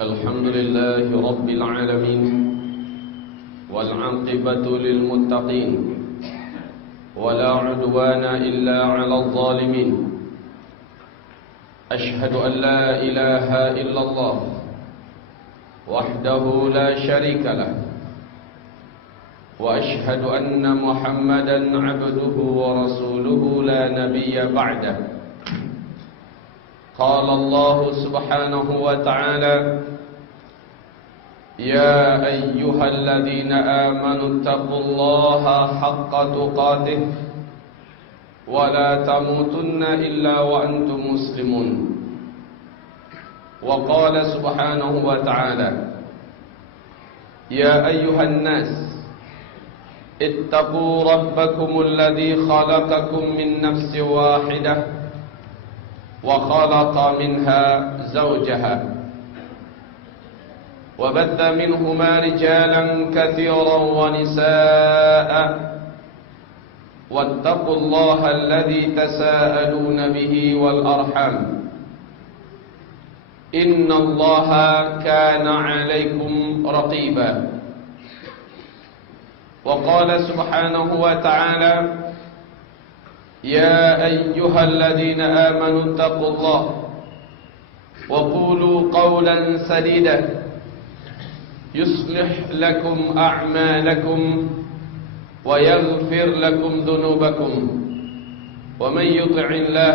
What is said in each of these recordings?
الحمد لله رب العالمين والعاقبة للمتقين ولا عدوان إلا على الظالمين. أشهد أن لا إله إلا الله وحده لا شريك له، وأشهد أن محمدا عبده ورسوله لا نبي بعده. قال الله سبحانه وتعالى: يا أيها الذين آمنوا اتقوا الله حق تقاته ولا تموتن إلا وأنتم مسلمون. وقال سبحانه وتعالى: يا أيها الناس اتقوا ربكم الذي خلقكم من نفس واحدة وخلق منها زوجها وبث منهما رجالا كثيرا ونساء واتقوا الله الذي تساءلون به والأرحام إن الله كان عليكم رقيبا. وقال سبحانه وتعالى: يا أيها الذين آمنوا اتقوا الله وقولوا قولا سديدا يصلح لكم أعمالكم ويغفر لكم ذنوبكم ومن يطع الله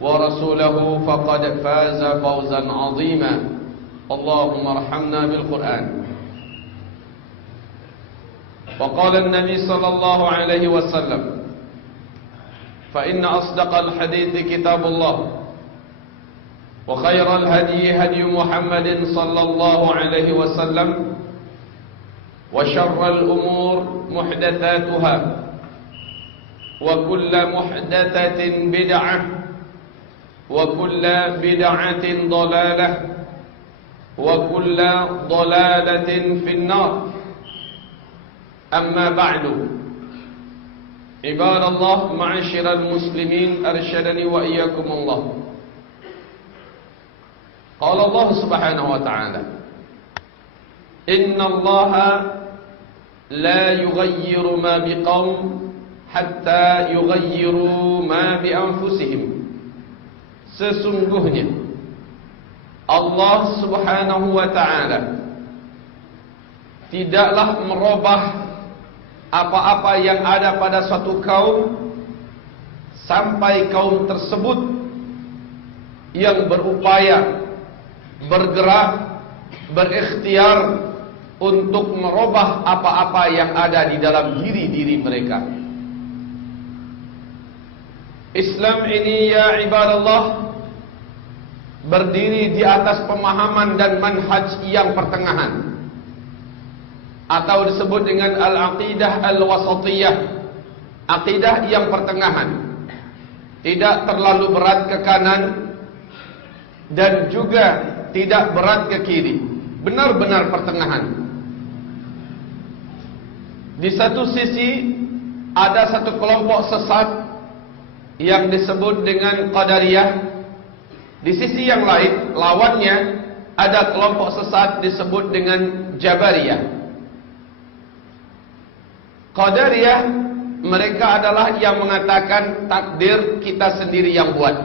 ورسوله فقد فاز فوزا عظيما. اللهم ارحمنا بالقرآن. وقال النبي صلى الله عليه وسلم: فإن أصدق الحديث كتاب الله وخير الهدي هدي محمد صلى الله عليه وسلم وشر الأمور محدثاتها وكل محدثة بدعة وكل بدعة ضلالة وكل ضلالة في النار. أما بعد، عباد الله معاشر المسلمين أرشدني وإياكم الله. قال الله سبحانه وتعالى: إن الله لا يغير ما بقوم حتى يغيروا ما بأنفسهم. Sesungguhnya Allah Subhanahu wa ta'ala tidaklah merubah apa-apa yang ada pada suatu kaum sampai kaum tersebut yang berupaya, bergerak, berikhtiar untuk merubah apa-apa yang ada di dalam diri-diri mereka. Islam ini, ya ibadallah, berdiri di atas pemahaman dan manhaj yang pertengahan, atau disebut dengan al-aqidah al-wasatiyah, aqidah yang pertengahan, tidak terlalu berat ke kanan dan juga tidak berat ke kiri, benar-benar pertengahan. Di satu sisi ada satu kelompok sesat yang disebut dengan Qadariyah. Di sisi yang lain, lawannya, ada kelompok sesat disebut dengan Jabariyah. Qadariyah, mereka adalah yang mengatakan takdir kita sendiri yang buat.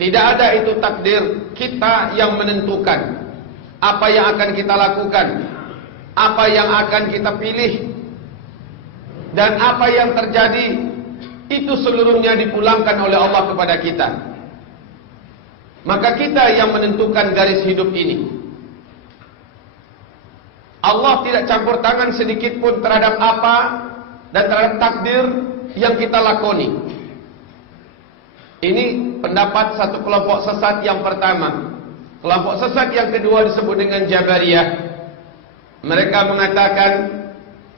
Tidak ada itu takdir, kita yang menentukan apa yang akan kita lakukan, apa yang akan kita pilih, dan apa yang terjadi itu seluruhnya dipulangkan oleh Allah kepada kita. Maka kita yang menentukan garis hidup ini. Allah tidak campur tangan sedikit pun terhadap apa dan terhadap takdir yang kita lakoni. Ini pendapat satu kelompok sesat yang pertama. Kelompok sesat yang kedua disebut dengan Jabariyah. Mereka mengatakan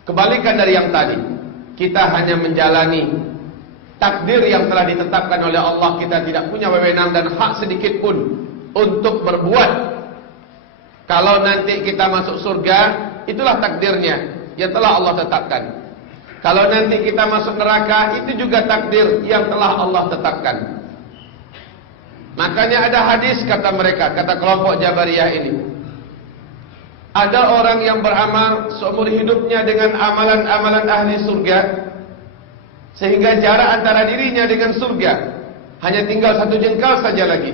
kebalikan dari yang tadi. Kita hanya menjalani takdir yang telah ditetapkan oleh Allah. Kita tidak punya wewenang dan hak sedikit pun untuk berbuat. Kalau nanti kita masuk surga, itulah takdirnya yang telah Allah tetapkan. Kalau nanti kita masuk neraka, itu juga takdir yang telah Allah tetapkan. Makanya ada hadis kata mereka, kata kelompok Jabariyah ini. Ada orang yang beramal seumur hidupnya dengan amalan-amalan ahli surga, sehingga jarak antara dirinya dengan surga hanya tinggal 1 jengkal saja lagi.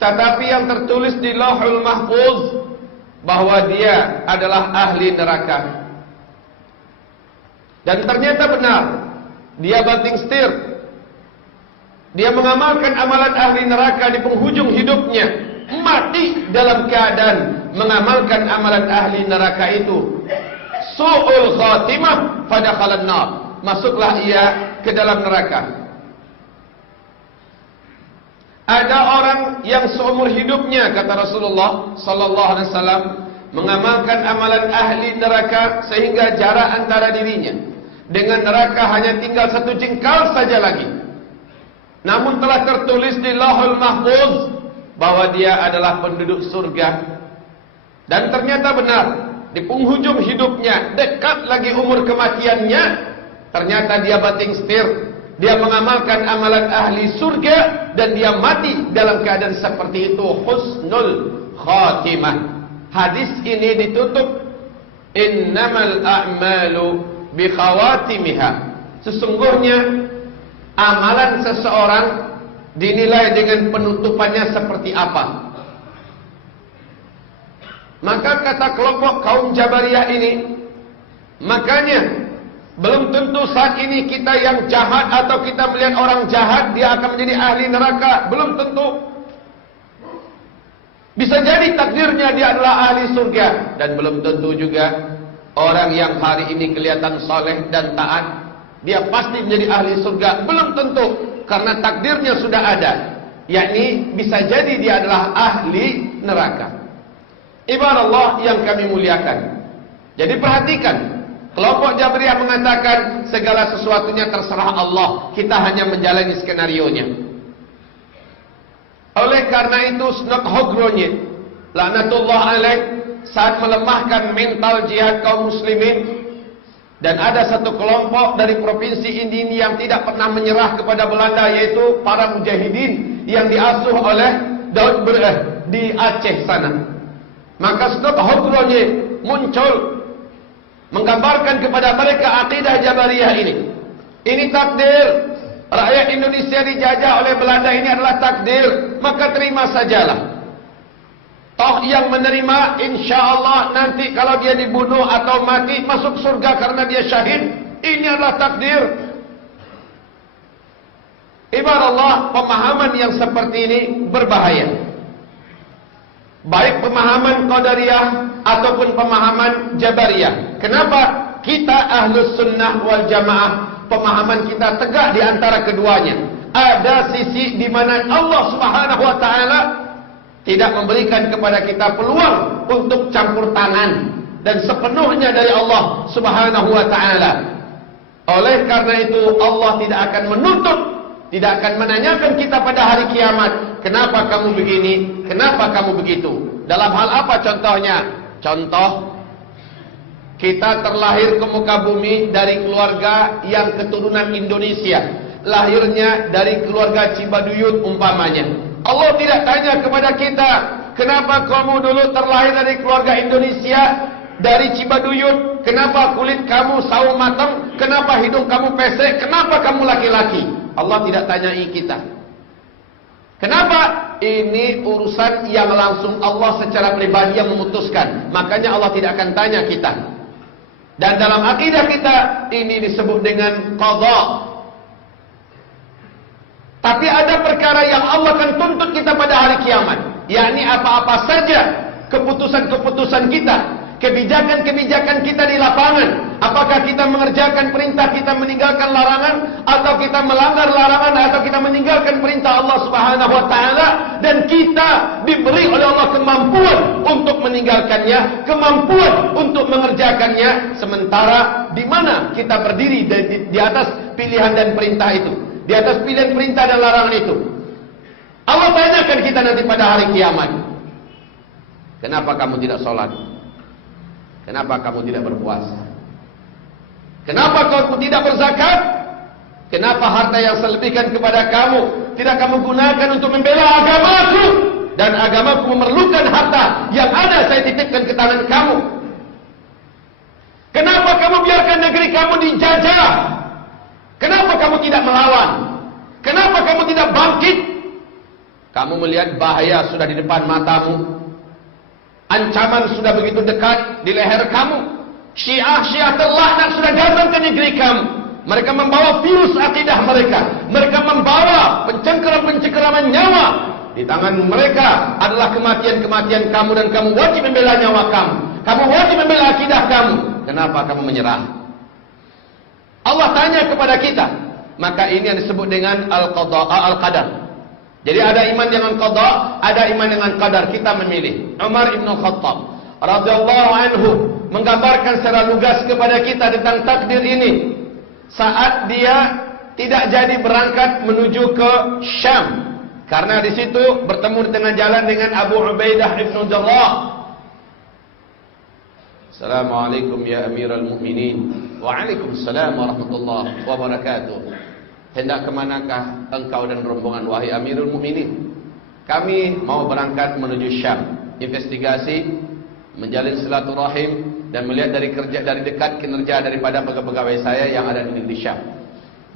Tetapi yang tertulis di Lauhul Mahfuz bahwa dia adalah ahli neraka. Dan ternyata benar, dia banting setir. Dia mengamalkan amalan ahli neraka di penghujung hidupnya, mati dalam keadaan mengamalkan amalan ahli neraka itu. Su'ul khatimah fadakhalan nar. Masuklah ia ke dalam neraka. Ada orang yang seumur hidupnya, kata Rasulullah sallallahu alaihi wasallam, mengamalkan amalan ahli neraka sehingga jarak antara dirinya dengan neraka hanya tinggal 1 jengkal saja lagi. Namun telah tertulis di Lauhul Mahfuz bahwa dia adalah penduduk surga. Dan ternyata benar, di penghujung hidupnya, dekat lagi umur kematiannya, ternyata dia banting setir. Dia mengamalkan amalan ahli surga dan dia mati dalam keadaan seperti itu, husnul khatimah. Hadis ini ditutup, innamal a'malu bi khawatimiha. Sesungguhnya amalan seseorang dinilai dengan penutupannya seperti apa. Maka kata kelompok kaum Jabariyah ini, makanya belum tentu saat ini kita yang jahat atau kita melihat orang jahat dia akan menjadi ahli neraka. Belum tentu. Bisa jadi takdirnya dia adalah ahli surga. Dan belum tentu juga orang yang hari ini kelihatan soleh dan taat, dia pasti menjadi ahli surga. Belum tentu. Karena takdirnya sudah ada. Yakni bisa jadi dia adalah ahli neraka. Ibarat Allah yang kami muliakan. Jadi perhatikan. Kelompok Jabariyah mengatakan segala sesuatunya terserah Allah. Kita hanya menjalani skenarionya. Oleh karena itu Snot Hogronya laknatullah alaih saat melemahkan mental jihad kaum muslimin. Dan ada satu kelompok dari provinsi ini yang tidak pernah menyerah kepada Belanda, yaitu para mujahidin yang diasuh oleh Daud Bereh di Aceh sana. Maka Snot Hogronya muncul menggambarkan kepada mereka akidah Jabariyah ini. Ini takdir. Rakyat Indonesia dijajah oleh Belanda ini adalah takdir. Maka terima sajalah. Toh yang menerima insyaAllah nanti kalau dia dibunuh atau mati masuk surga karena dia syahid. Ini adalah takdir. Ibarat Allah, pemahaman yang seperti ini berbahaya. Baik pemahaman Qadariyah ataupun pemahaman Jabariyah. Kenapa? Kita Ahlus Sunnah wal Jamaah, pemahaman kita tegak di antara keduanya. Ada sisi di mana Allah Subhanahu wa taala tidak memberikan kepada kita peluang untuk campur tangan dan sepenuhnya dari Allah Subhanahu wa taala. Oleh karena itu Allah tidak akan menuntut, tidak akan menanyakan kita pada hari kiamat, kenapa kamu begini, kenapa kamu begitu. Dalam hal apa contohnya? Contoh, kita terlahir ke muka bumi dari keluarga yang keturunan Indonesia. Lahirnya dari keluarga Cibaduyut umpamanya. Allah tidak tanya kepada kita, kenapa kamu dulu terlahir dari keluarga Indonesia, dari Cibaduyut, kenapa kulit kamu sawo matang, kenapa hidung kamu pesek, kenapa kamu laki-laki. Allah tidak tanyai kita. Kenapa? Ini urusan yang langsung Allah secara pribadi yang memutuskan. Makanya Allah tidak akan tanya kita. Dan dalam akidah kita ini disebut dengan qadha. Tapi ada perkara yang Allah akan tuntut kita pada hari kiamat. Yakni apa-apa saja keputusan-keputusan kita, kebijakan-kebijakan kita di lapangan. Apakah kita mengerjakan perintah, kita meninggalkan larangan, atau kita melanggar larangan, atau kita meninggalkan perintah Allah Subhanahu wa taala, dan kita diberi oleh Allah kemampuan untuk meninggalkannya, kemampuan untuk mengerjakannya, sementara di mana kita berdiri di atas pilihan dan perintah itu, di atas pilihan perintah dan larangan itu. Allah tanyakan kita nanti pada hari kiamat, kenapa kamu tidak sholat? Kenapa kamu tidak berpuasa? Kenapa kamu tidak berzakat? Kenapa harta yang saya lebihkan kepada kamu tidak kamu gunakan untuk membela agamaku, dan agamaku memerlukan harta yang ada saya titipkan ke tangan kamu. Kenapa kamu biarkan negeri kamu dijajah? Kenapa kamu tidak melawan? Kenapa kamu tidak bangkit? Kamu melihat bahaya sudah di depan matamu. Ancaman sudah begitu dekat di leher kamu. Syiah terlaknat sudah datang ke negeri kamu. Mereka membawa virus akidah mereka. Mereka membawa pencengkeram-pencengkeraman nyawa. Di tangan mereka adalah kematian-kematian kamu, dan kamu wajib membela nyawa kamu. Kamu wajib membela akidah kamu. Kenapa kamu menyerah? Allah tanya kepada kita. Maka ini yang disebut dengan al-qada, al-qadar. Jadi ada iman dengan qada, ada iman dengan qadar. Kita memilih. Umar ibn Khattab radhiyallahu anhu menggambarkan secara lugas kepada kita tentang takdir ini. Saat dia tidak jadi berangkat menuju ke Syam, karena di situ bertemu di tengah jalan dengan Abu Ubaidah ibn Jarrah. Assalamualaikum ya Amirul Mukminin. Waalaikumsalam warahmatullahi wabarakatuh. Hendak kemanakah engkau dan rombongan, wahai Amirul Mukminin? Kami mau berangkat menuju Syam, investigasi, menjalin silaturahim, dan melihat dari dekat kinerja daripada pegawai saya yang ada di negeri Syam.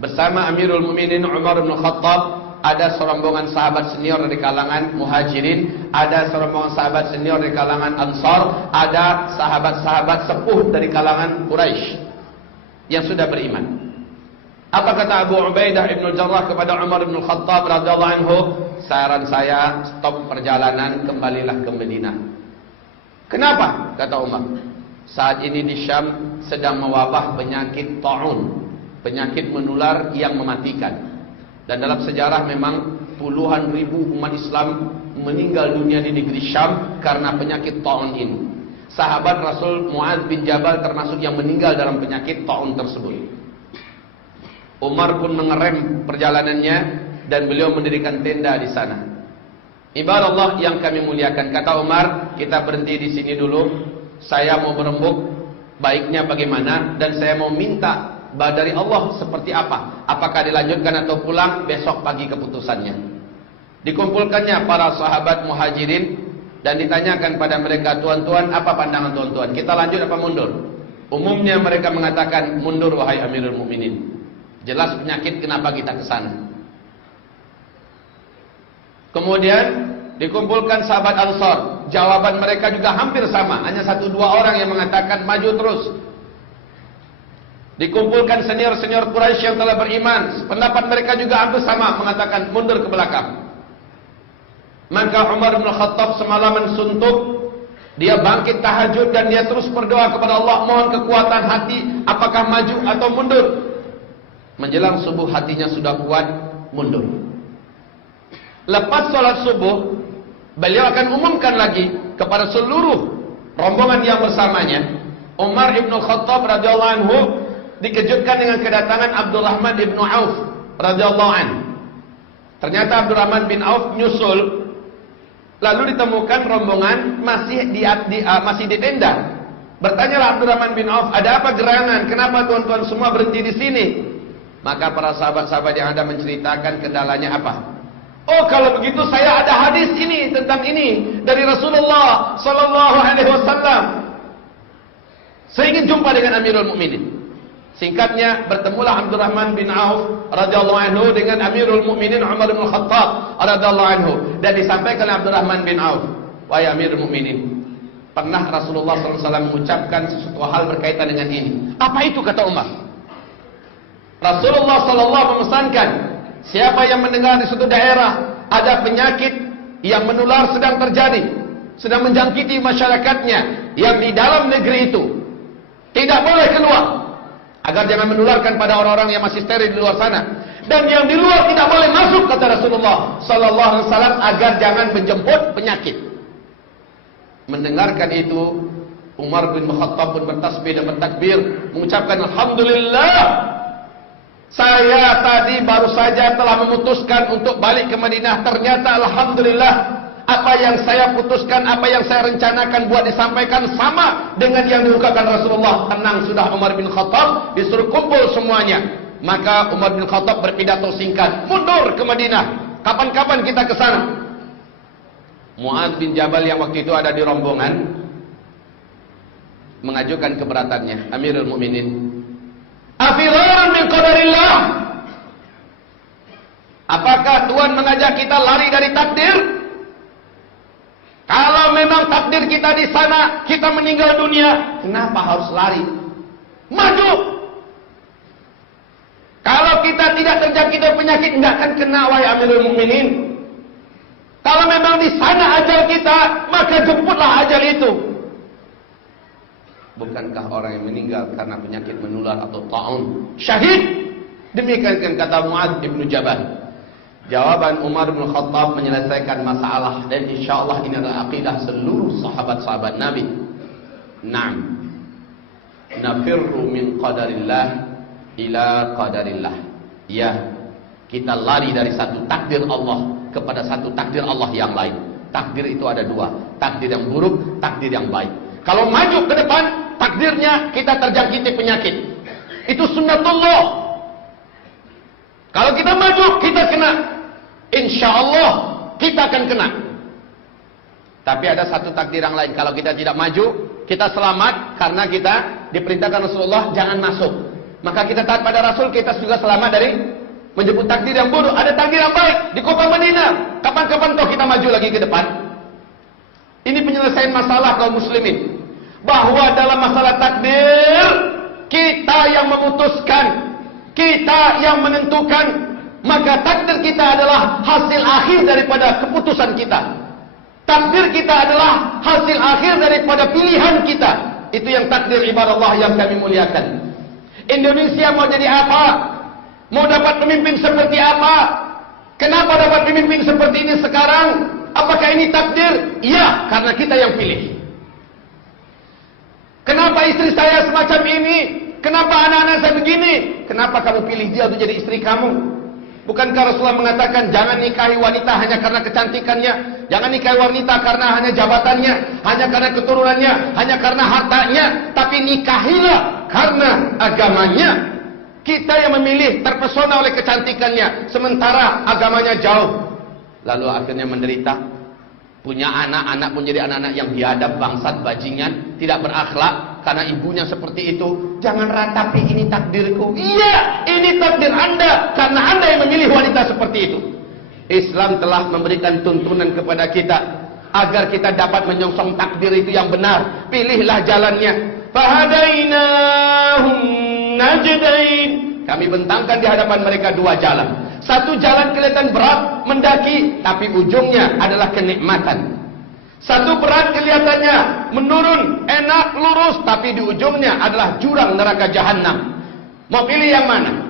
Bersama Amirul Mukminin Umar bin Khattab, ada serombongan sahabat senior dari kalangan Muhajirin, ada serombongan sahabat senior dari kalangan Ansar, ada sahabat-sahabat sepuh dari kalangan Quraisy yang sudah beriman. Apa kata Abu Ubaidah ibn Jarrah kepada Umar bin Khattab radhiyallahu anhu? Saran saya, stop perjalanan, kembalilah ke Madinah. Kenapa? Kata Umar. Saat ini di Syam sedang mewabah penyakit ta'un, penyakit menular yang mematikan. Dan dalam sejarah memang puluhan ribu umat Islam meninggal dunia di negeri Syam karena penyakit ta'un ini. Sahabat Rasul Mu'adz bin Jabal termasuk yang meninggal dalam penyakit ta'un tersebut. Umar pun mengerem perjalanannya dan beliau mendirikan tenda di sana. Ibadah Allah yang kami muliakan, kata Umar, kita berhenti di sini dulu. Saya mau berembuk baiknya bagaimana, dan saya mau minta dari Allah seperti apa. Apakah dilanjutkan atau pulang, besok pagi keputusannya. Dikumpulkannya para sahabat Muhajirin dan ditanyakan pada mereka, tuan-tuan, apa pandangan tuan-tuan? Kita lanjut apa mundur? Umumnya mereka mengatakan mundur, wahai Amirul Mukminin. Jelas penyakit, kenapa kita ke sana? Kemudian dikumpulkan sahabat Ansar. Jawaban mereka juga hampir sama. Hanya 1-2 orang yang mengatakan maju terus. Dikumpulkan senior-senior Quraisy yang telah beriman. Pendapat mereka juga hampir sama, mengatakan mundur ke belakang. Maka Umar bin Khattab semalaman suntuk. Dia bangkit tahajud dan dia terus berdoa kepada Allah, mohon kekuatan hati, apakah maju atau mundur. Menjelang subuh hatinya sudah kuat, mundur. Lepas sholat subuh, beliau akan umumkan lagi kepada seluruh rombongan yang bersamanya. Umar ibn Khattab radhiyallahu anhu dikejutkan dengan kedatangan Abdurrahman ibn Auf radhiyallahu anhu. Ternyata Abdurrahman bin Auf nyusul. Lalu ditemukan rombongan masih di tenda. Bertanyalah Abdurrahman bin Auf, ada apa gerangan? Kenapa tuan-tuan semua berhenti di sini? Maka para sahabat-sahabat yang ada menceritakan kendalanya apa? Oh, kalau begitu saya ada hadis ini tentang ini dari Rasulullah sallallahu alaihi wasallam. Saya ingin jumpa dengan Amirul Mukminin. Singkatnya, bertemulah Abdurrahman bin Auf radhiyallahu anhu dengan Amirul Mukminin Umar bin Khattab radhiyallahu anhu, dan disampaikan oleh Abdurrahman bin Auf, wahai Amirul Mukminin, pernah Rasulullah sallallahu alaihi wasallam mengucapkan sesuatu hal berkaitan dengan ini. Apa itu? Kata Umar. Rasulullah sallallahu memesankan, siapa yang mendengar di suatu daerah ada penyakit yang menular sedang terjadi, sedang menjangkiti masyarakatnya yang di dalam negeri itu, tidak boleh keluar, agar jangan menularkan pada orang-orang yang masih steril di luar sana. Dan yang di luar tidak boleh masuk, kata Rasulullah sallallahu alaihi wasallam, agar jangan menjemput penyakit. Mendengarkan itu, Umar bin Khattab pun bertasbih dan bertakbir, mengucapkan alhamdulillah. Saya tadi baru saja telah memutuskan untuk balik ke Madinah. Ternyata alhamdulillah, apa yang saya putuskan, apa yang saya rencanakan buat disampaikan sama dengan yang diungkapkan Rasulullah. Tenang sudah Umar bin Khattab, disuruh kumpul semuanya. Maka Umar bin Khattab berpidato singkat, mundur ke Madinah. Kapan-kapan kita ke sana. Mu'adz bin Jabal yang waktu itu ada di rombongan mengajukan keberatannya, Amirul Mukminin, afirarun min qadarillah, apakah Tuhan mengajak kita lari dari takdir? Kalau memang takdir kita di sana, kita meninggal dunia, kenapa harus lari? Maju. Kalau kita tidak terjangkit oleh penyakit, enggak akan kena, wahai Amirul Mukminin. Kalau memang di sana ajal kita, maka jemputlah ajal itu. Bukankah orang yang meninggal karena penyakit menular atau ta'un syahid? Demikian kata Mu'adz bin Jabal. Jawaban Umar bin Khattab menyelesaikan masalah, dan insyaallah ini adalah akidah seluruh sahabat-sahabat Nabi. Naam. Nafirru min qadarillah ila qadarillah. Ya, kita lari dari satu takdir Allah kepada satu takdir Allah yang lain. Takdir itu ada dua, takdir yang buruk, takdir yang baik. Kalau maju ke depan, takdirnya kita terjangkiti penyakit. Itu sunnatullah. Kalau kita maju, kita kena. Insya Allah kita akan kena. Tapi ada satu takdir yang lain. Kalau kita tidak maju, kita selamat karena kita diperintahkan Rasulullah jangan masuk. Maka kita taat pada Rasul, kita juga selamat dari menjemput takdir yang buruk. Ada takdir yang baik di kota Madinah. Kapan-kapan toh kita maju lagi ke depan. Ini penyelesaian masalah kaum muslimin. Bahwa dalam masalah takdir, kita yang memutuskan, kita yang menentukan. Maka takdir kita adalah hasil akhir daripada keputusan kita. Takdir kita adalah hasil akhir daripada pilihan kita. Itu yang takdir ibadah Allah yang kami muliakan. Indonesia mau jadi apa? Mau dapat pemimpin seperti apa? Kenapa dapat pemimpin seperti ini sekarang? Apakah ini takdir? Iya, karena kita yang pilih. Kenapa istri saya semacam ini? Kenapa anak-anak saya begini? Kenapa kamu pilih dia untuk jadi istri kamu? Bukankah Rasulullah mengatakan jangan nikahi wanita hanya karena kecantikannya, jangan nikahi wanita karena hanya jabatannya, hanya karena keturunannya, hanya karena hartanya, tapi nikahilah karena agamanya. Kita yang memilih terpesona oleh kecantikannya, sementara agamanya jauh. Lalu akhirnya menderita. Punya anak-anak pun jadi anak-anak yang biadab, bangsat, bajingan, tidak berakhlak karena ibunya seperti itu. Jangan ratapi ini takdirku. Iya, ini takdir Anda karena Anda yang memilih wanita seperti itu. Islam telah memberikan tuntunan kepada kita agar kita dapat menyongsong takdir itu yang benar. Pilihlah jalannya. Fahadainahum najdain. Kami bentangkan di hadapan mereka dua jalan. Satu jalan kelihatan berat, mendaki, tapi ujungnya adalah kenikmatan. Satu berat kelihatannya menurun, enak, lurus, tapi di ujungnya adalah jurang neraka jahanam. Mau pilih yang mana?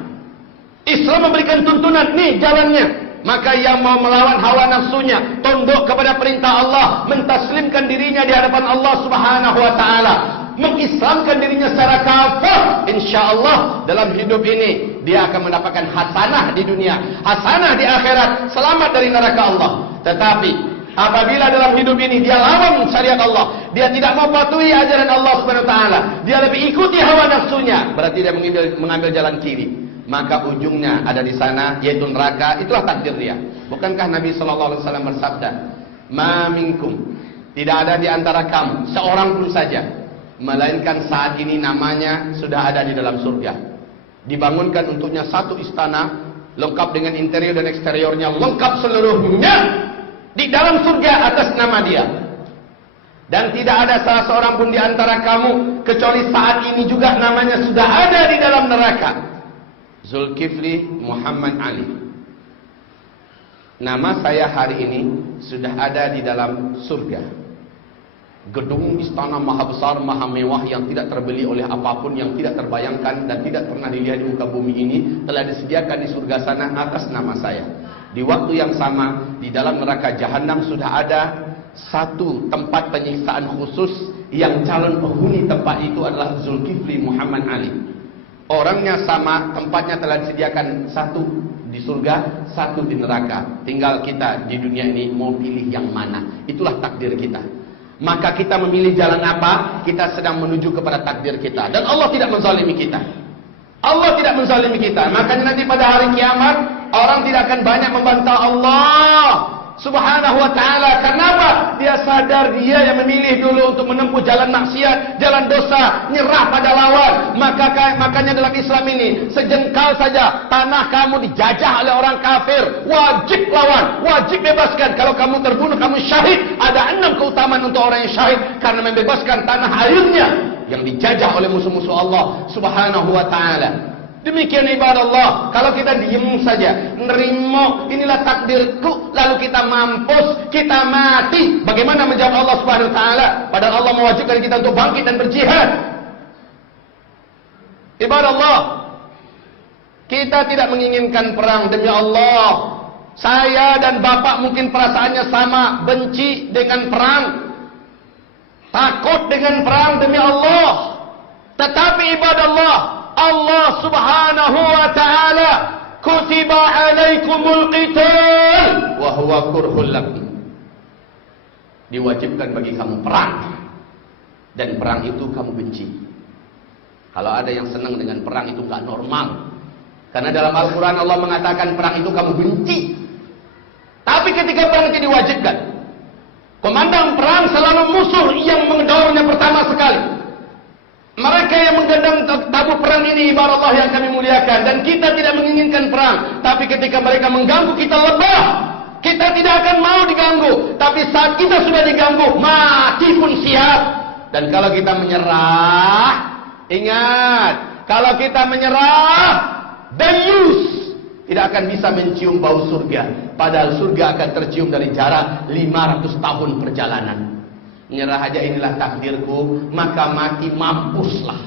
Islam memberikan tuntunan, nih jalannya. Maka yang mau melawan hawa nafsunya, tunduk kepada perintah Allah, mentaslimkan dirinya di hadapan Allah Subhanahu wa taala, mengislamkan dirinya secara kafir, insyaallah dalam hidup ini dia akan mendapatkan hasanah di dunia, hasanah di akhirat, selamat dari neraka Allah. Tetapi apabila dalam hidup ini dia lawan syariat Allah, dia tidak mau patuhi ajaran Allah Subhanahu wa taala, dia lebih ikuti hawa nafsunya, berarti dia mengambil jalan kiri. Maka ujungnya ada di sana, yaitu neraka. Itulah takdir dia. Bukankah Nabi sallallahu alaihi wasallam bersabda, "Ma minkum," tidak ada di antara kamu seorang pun saja, melainkan saat ini namanya sudah ada di dalam surga. Dibangunkan untuknya satu istana lengkap dengan interior dan eksteriornya, lengkap seluruhnya di dalam surga atas nama dia. Dan tidak ada salah seorang pun di antara kamu kecuali saat ini juga namanya sudah ada di dalam neraka. Zulkifli Muhammad Ali. Nama saya hari ini sudah ada di dalam surga. Gedung istana maha besar, maha mewah yang tidak terbeli oleh apapun, yang tidak terbayangkan dan tidak pernah dilihat di muka bumi ini, telah disediakan di surga sana atas nama saya. Di waktu yang sama, di dalam neraka jahanam sudah ada satu tempat penyiksaan khusus yang calon penghuni tempat itu adalah Zulkifli Muhammad Ali. Orangnya sama, tempatnya telah disediakan, satu di surga, satu di neraka. Tinggal kita di dunia ini mau pilih yang mana. Itulah takdir kita. Maka kita memilih jalan apa, kita sedang menuju kepada takdir kita. Dan Allah tidak menzalimi kita. Allah tidak menzalimi kita. Makanya nanti pada hari kiamat, Orang tidak akan banyak membantah Allah Subhanahu wa ta'ala. Kenapa? Dia sadar dia yang memilih dulu untuk menempuh jalan maksiat, jalan dosa, nyerah pada lawan. Makanya dalam Islam ini, sejengkal saja tanah kamu dijajah oleh orang kafir, wajib lawan, wajib bebaskan. Kalau kamu terbunuh, kamu syahid. Ada 6 keutamaan untuk orang yang syahid, karena membebaskan tanah airnya yang dijajah oleh musuh-musuh Allah Subhanahu wa ta'ala. Demikian ibadah Allah. Kalau kita diem saja, nerimo inilah takdirku, lalu kita mampus, kita mati, bagaimana menjawab Allah Subhanahu wa ta'ala? Padahal Allah mewajibkan kita untuk bangkit dan berjihad. Ibadah Allah, kita tidak menginginkan perang. Demi Allah, saya dan bapak mungkin perasaannya sama, benci dengan perang, takut dengan perang, demi Allah. Tetapi ibadah Allah Subhanahu wa ta'ala, kutiba alaikumul qital wa huwa kurhul lakum. Diwajibkan bagi kamu perang, dan perang itu kamu benci. Kalau ada yang senang dengan perang, itu enggak normal. Karena dalam Al-Quran Allah mengatakan perang itu kamu benci. Tapi ketika perang itu diwajibkan, komandan perang selalu musuh yang mengedornya pertama sekali. Mereka yang menggendang tabuk perang ini ibarat Allah yang kami muliakan, dan kita tidak menginginkan perang. Tapi ketika mereka mengganggu, kita lebah. Kita tidak akan mau diganggu. Tapi saat kita sudah diganggu, mati pun siap. Dan kalau kita menyerah, ingat, kalau kita menyerah, dayus, tidak akan bisa mencium bau surga. Padahal surga akan tercium dari jarak 500 tahun perjalanan. Menyerah aja, inilah takdirku, maka mati mampuslah.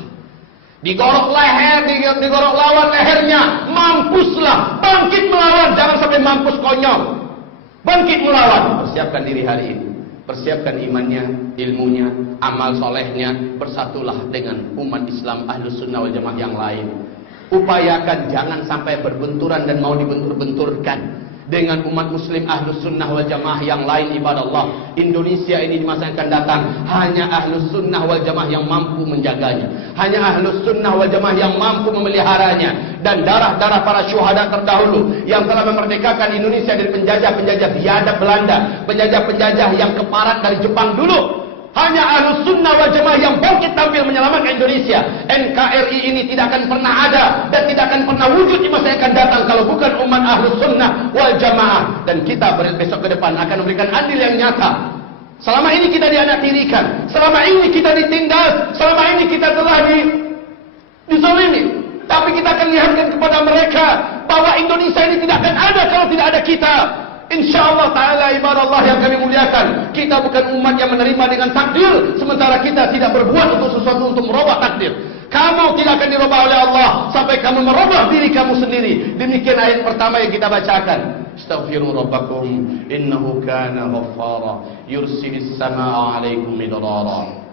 Digorok leher, digorok lawan lehernya, mampuslah. Bangkit melawan, jangan sampai mampus konyol. Bangkit melawan. Persiapkan diri hari ini, persiapkan imannya, ilmunya, amal solehnya. Bersatulah dengan umat Islam Ahlus Sunnah wal Jamaah yang lain. Upayakan jangan sampai berbenturan dan mau dibentur-benturkan dengan umat muslim Ahlus Sunnah wal Jamaah yang lain. Ibadah Allah, Indonesia ini di masa yang akan datang hanya Ahlus Sunnah wal Jamaah yang mampu menjaganya, hanya Ahlus Sunnah wal Jamaah yang mampu memeliharanya. Dan darah-darah para syuhada terdahulu yang telah memerdekakan Indonesia dari penjajah-penjajah biadab Belanda, penjajah-penjajah yang keparat dari Jepang dulu, hanya Ahlus Sunnah wal Jamaah yang bangkit tampil menyelamatkan Indonesia. NKRI ini tidak akan pernah ada dan tidak akan pernah wujud di masa yang akan datang kalau bukan umat Ahlus Sunnah wal Jamaah. Dan kita besok ke depan akan memberikan andil yang nyata. Selama ini kita dianaktirikan, selama ini kita ditindas, selama ini kita telah dizalimi. Tapi kita akan lihatkan kepada mereka bahwa Indonesia ini tidak akan ada kalau tidak ada kita. InsyaAllah ta'ala ibadah Allah yang kami muliakan, kita bukan umat yang menerima dengan takdir, sementara kita tidak berbuat untuk sesuatu untuk merubah takdir. Kamu tidak akan dirubah oleh Allah sampai kamu merubah diri kamu sendiri. Demikian ayat pertama yang kita bacakan. Astaghfiru rabbakum innahu kana ghaffara yursilis samaa 'alaikum midrara.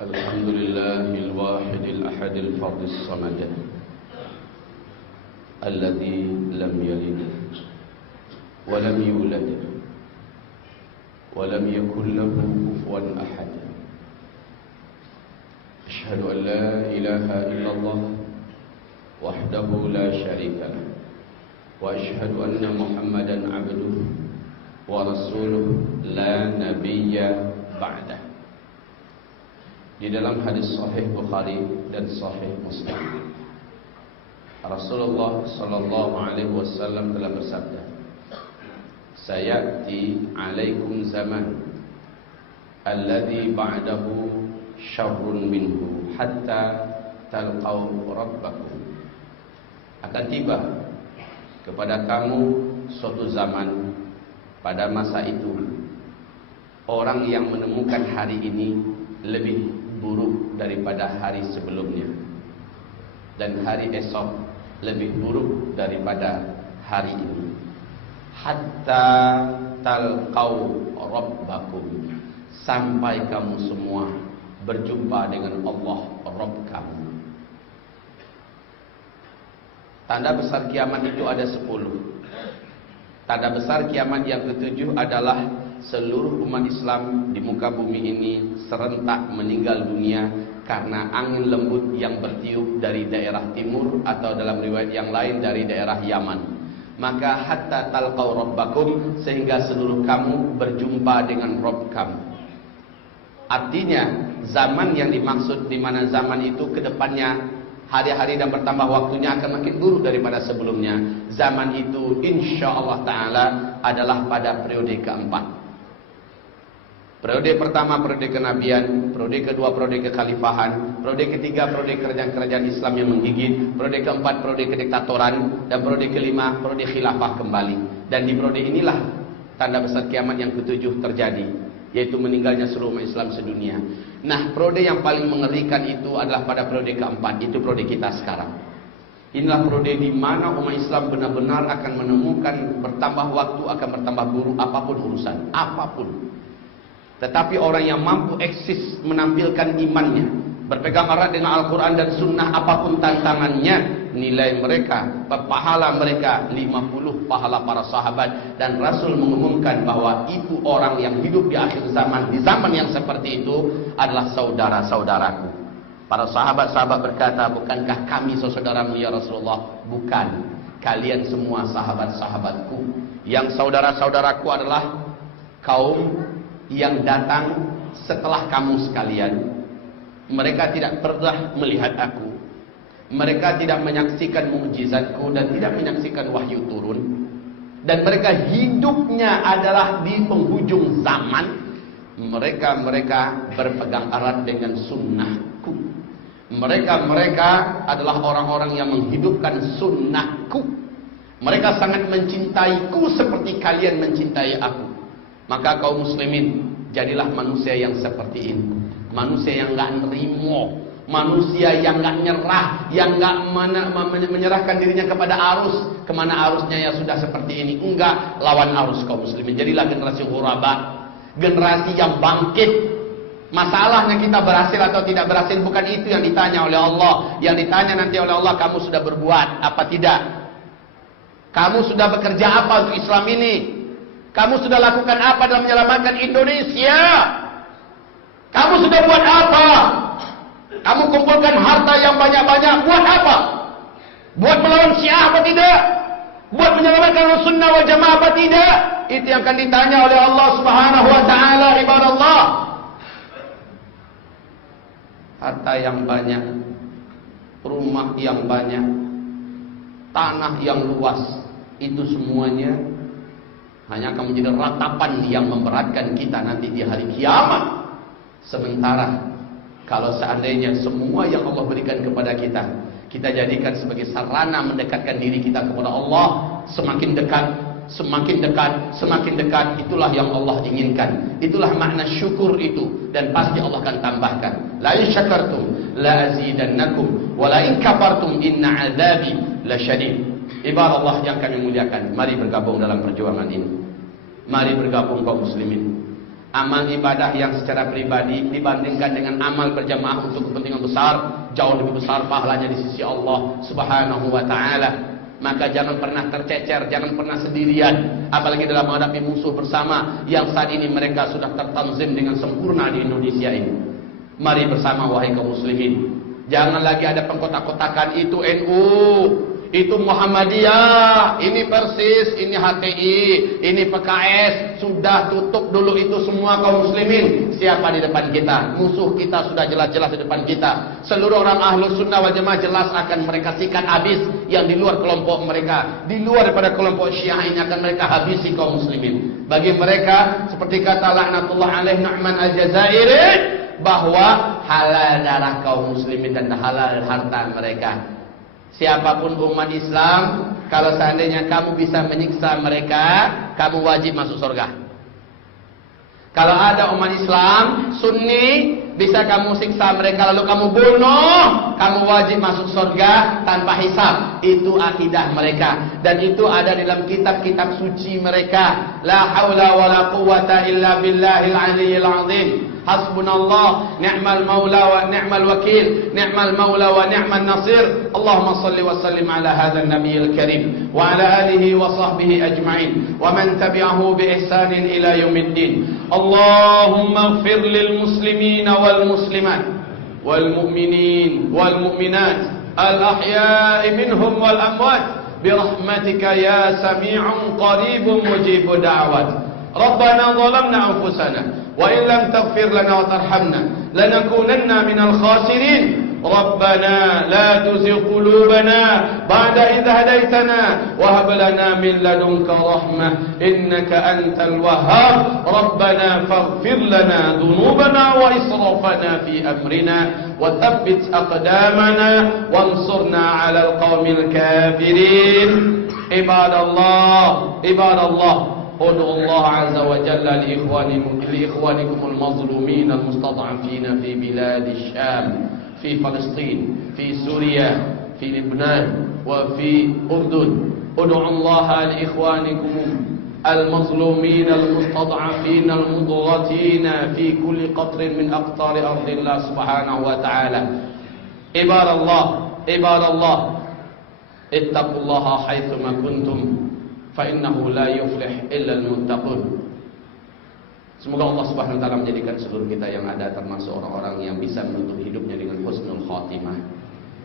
Alhamdulillahil wahidil ahadil fardis samad alladzi lam yalid ولم يولد ولم يكن له كفوا أحد أشهد أن لا إله إلا الله وحده لا شريك له وأشهد أن محمدا عبده ورسوله لا نبي بعده. Di dalam hadis sahih Bukhari dan sahih Muslim, Rasulullah sallallahu alaihi wasallam telah bersabda, sayati alaikum zaman alladhi ba'dahu syarrun minhu hatta talqaw rabbakum. Akan tiba kepada kamu suatu zaman, pada masa itu orang yang menemukan hari ini lebih buruk daripada hari sebelumnya, dan hari esok lebih buruk daripada hari ini. Hatta talqaw rabbakum, sampai kamu semua berjumpa dengan Allah Rabb kamu. Tanda besar kiamat itu ada 10. Tanda besar kiamat yang ke-7 adalah seluruh umat Islam di muka bumi ini serentak meninggal dunia karena angin lembut yang bertiup dari daerah timur, atau dalam riwayat yang lain dari daerah Yaman. Maka hatta talqaw rabbakum, sehingga seluruh kamu berjumpa dengan Rabb kamu. Artinya zaman yang dimaksud, di mana zaman itu kedepannya hari-hari dan bertambah waktunya akan makin buruk daripada sebelumnya. Zaman itu insyaallah ta'ala adalah pada periode keempat. Periode pertama periode kenabian, periode kedua periode kekhalifahan, periode ketiga periode kerajaan-kerajaan Islam yang menggigit, periode keempat periode kediktatoran, dan periode kelima periode khilafah kembali. Dan di periode inilah tanda besar kiamat yang ketujuh terjadi, yaitu meninggalnya seluruh umat Islam sedunia. Nah, periode yang paling mengerikan itu adalah pada periode keempat, itu periode kita sekarang. Inilah periode di mana umat Islam benar-benar akan menemukan bertambah waktu akan bertambah buruk apapun urusan, apapun. Tetapi orang yang mampu eksis menampilkan imannya, berpegang erat dengan Al-Quran dan Sunnah apapun tantangannya, nilai mereka, pahala mereka 50 pahala para sahabat. Dan Rasul mengumumkan bahwa itu orang yang hidup di akhir zaman, di zaman yang seperti itu adalah saudara-saudaraku. Para sahabat-sahabat berkata, bukankah kami saudaramu ya Rasulullah? Bukan, kalian semua sahabat-sahabatku. Yang saudara-saudaraku adalah kaum yang datang setelah kamu sekalian. Mereka tidak pernah melihat aku, mereka tidak menyaksikan mukjizatku dan tidak menyaksikan wahyu turun, dan mereka hidupnya adalah di penghujung zaman. Mereka berpegang erat dengan sunnahku. Mereka adalah orang-orang yang menghidupkan sunnahku. Mereka sangat mencintaiku seperti kalian mencintai aku. Maka kaum muslimin, jadilah manusia yang seperti ini. Manusia yang enggak nerimo, manusia yang enggak nyerah, yang enggak menyerahkan dirinya kepada arus. Kemana arusnya ya sudah seperti ini. Enggak, lawan arus kaum muslimin. Jadilah generasi ghuraba, generasi yang bangkit. Masalahnya kita berhasil atau tidak berhasil bukan itu yang ditanya oleh Allah. Yang ditanya nanti oleh Allah, kamu sudah berbuat apa tidak? Kamu sudah bekerja apa untuk Islam ini? Kamu sudah lakukan apa dalam menyelamatkan Indonesia? Kamu sudah buat apa? Kamu kumpulkan harta yang banyak-banyak, buat apa? Buat melawan Syiah apa tidak? Buat menyelamatkan Sunnah wal Jamaah apa tidak? Itu yang akan ditanya oleh Allah Subhanahu wa taala, ibadallah. Harta yang banyak, rumah yang banyak, tanah yang luas, itu semuanya hanya akan menjadi ratapan yang memberatkan kita nanti di hari kiamat. Sementara kalau seandainya semua yang Allah berikan kepada kita, kita jadikan sebagai sarana mendekatkan diri kita kepada Allah, semakin dekat, semakin dekat, semakin dekat, itulah yang Allah inginkan. Itulah makna syukur itu, dan pasti Allah akan tambahkan. La in syakartum la azidannakum wa la in kafartum inna azabi lasyadid. Ibarat Allah yang kami muliakan, mari bergabung dalam perjuangan ini. Mari bergabung kaum muslimin. Amal ibadah yang secara pribadi dibandingkan dengan amal berjamaah untuk kepentingan besar, jauh lebih besar pahalanya di sisi Allah Subhanahu wa taala. Maka jangan pernah tercecer, jangan pernah sendirian, apalagi dalam menghadapi musuh bersama yang saat ini mereka sudah tertanzim dengan sempurna di Indonesia ini. Mari bersama wahai kaum muslimin. Jangan lagi ada pengkotak-kotakan, itu NU, itu Muhammadiyah, ini Persis, ini HTI, ini PKS. Sudah tutup dulu itu semua kaum muslimin. Siapa di depan kita? Musuh kita sudah jelas-jelas di depan kita. Seluruh orang Ahlus Sunnah wal Jamaah jelas akan mereka sikat habis. Yang di luar kelompok mereka, di luar daripada kelompok Syiah ini akan mereka habisi kaum muslimin. Bagi mereka, seperti kata laknatullah alaih Nu'man al-Jazairi, bahwa halal darah kaum muslimin dan halal harta mereka. Siapapun umat Islam, kalau seandainya kamu bisa menyiksa mereka, kamu wajib masuk surga. Kalau ada umat Islam Sunni bisa kamu siksa mereka lalu kamu bunuh, kamu wajib masuk surga tanpa hisab. Itu akidah mereka, dan itu ada di dalam kitab-kitab suci mereka. La haula wala quwwata illa billahil aliyyil azim. Hasbunallah ni'mal maula wa ni'mal wakil, ni'mal maula wa ni'man nasir. Allahumma salli wa sallim ala hadzal nabiyil karim wa ala alihi wa sahbihi ajma'in wa man tabi'ahu bi ihsanin ila yaumiddin. Allahumma ighfir lil muslimin wal muslimat والمؤمنين والمؤمنات الأحياء منهم والأموات برحمتك يا سميع قريب مجيب دعوات. ربنا ظلمنا أنفسنا وإن لم تغفر لنا وترحمنا لنكونن من الخاسرين. ربنا لا تزغ قلوبنا بعد إذ هديتنا وهب لنا من لدنك رحمة إنك أنت الوهاب. ربنا فاغفر لنا ذنوبنا وإسرافنا في أمرنا وثبت أقدامنا وانصرنا على القوم الكافرين. عباد الله ادعوا الله عز وجل لإخوانكم المظلومين المستضعفين في بلاد الشام، في فلسطين، في سوريا، في لبنان، وفي أردن. ادعوا الله لإخوانكم المظلومين المستضعفين المضغتين في كل قطر من أقطار أرض الله سبحانه وتعالى. عباد الله اتقوا الله حيثما كنتم فإنه لا يفلح إلا المتقون. Semoga Allah Subhanahu wa taala menjadikan seluruh kita yang ada termasuk orang-orang yang bisa menutup hidupnya dengan husnul khatimah.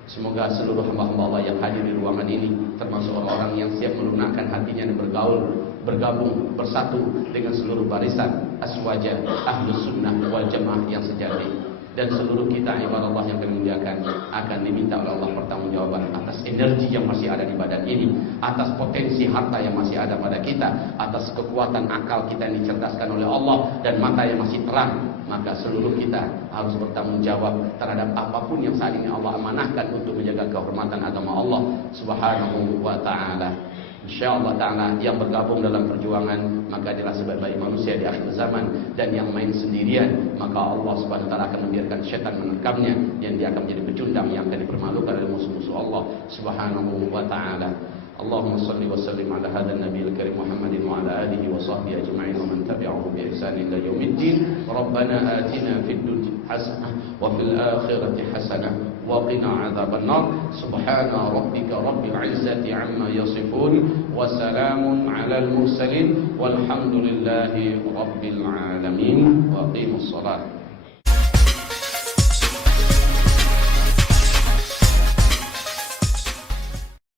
Semoga seluruh hamba-hamba Allah yang hadir di ruangan ini termasuk orang-orang yang siap melunakkan hatinya dan bergabung, bersatu dengan seluruh barisan aswaja ahlus sunnah wal jamaah yang sejati. Dan seluruh kita ibadah Allah yang kami muliakan akan diminta oleh Allah pertanggungjawaban atas energi yang masih ada di badan ini, atas potensi harta yang masih ada pada kita, atas kekuatan akal kita yang dicerdaskan oleh Allah dan mata yang masih terang. Maka seluruh kita harus bertanggung jawab terhadap apapun yang saat ini Allah amanahkan untuk menjaga kehormatan agama Allah Subhanahu wa taala. InsyaAllah ta'ala yang bergabung dalam perjuangan maka adalah sebaik-baik manusia di akhir zaman, dan yang main sendirian maka Allah Subhanahu wa ta'ala akan membiarkan syaitan menerkamnya dan dia akan menjadi pecundang yang akan dipermalukan oleh musuh-musuh Allah Subhanahu wa ta'ala. Allahumma salli wa sallim ala hadha an-nabiyil karim Muhammadin wa ala alihi wa sahbihi ajma'in wa man tabi'ahu bi ihsan ila yaumiddin. Rabbana atina fid dunya hasanah wa fil akhirati hasanah wa qina adzaban nar. Subhana rabbika rabbil izzati amma yasifun wa salamun alal mursalin walhamdulillahi rabbil alamin. Wa aqimus salat.